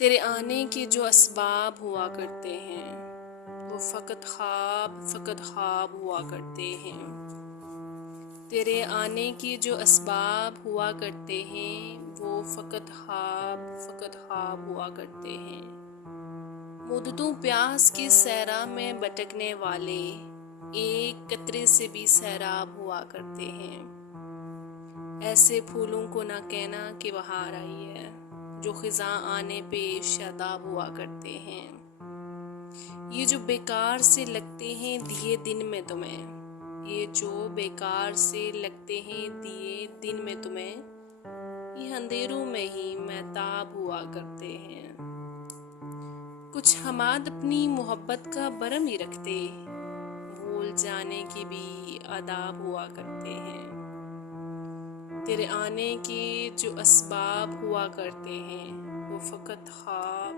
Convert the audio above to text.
تیرے آنے کے جو اسباب ہوا کرتے ہیں وہ فقط خواب ہوا کرتے ہیں۔ تیرے آنے کے جو اسباب ہوا کرتے ہیں وہ فقط خواب ہوا کرتے ہیں۔ مدتوں پیاس کی صحرا میں بھٹکنے والے ایک قطرے سے بھی سیراب ہوا کرتے ہیں۔ ایسے پھولوں کو نہ کہنا کہ بہار آئی ہے جو خزاں آنے پہ شاداب ہوا کرتے ہیں۔ یہ جو بیکار سے لگتے ہیں دیے دن میں تمہیں، یہ جو بیکار سے لگتے ہیں دیے دن میں تمہیں، یہ اندھیروں میں ہی مہتاب ہوا کرتے ہیں۔ کچھ حماد اپنی محبت کا برم ہی رکھتے، بھول جانے کی بھی آداب ہوا کرتے ہیں۔ تیرے آنے کے جو اسباب ہوا کرتے ہیں وہ فقط خواب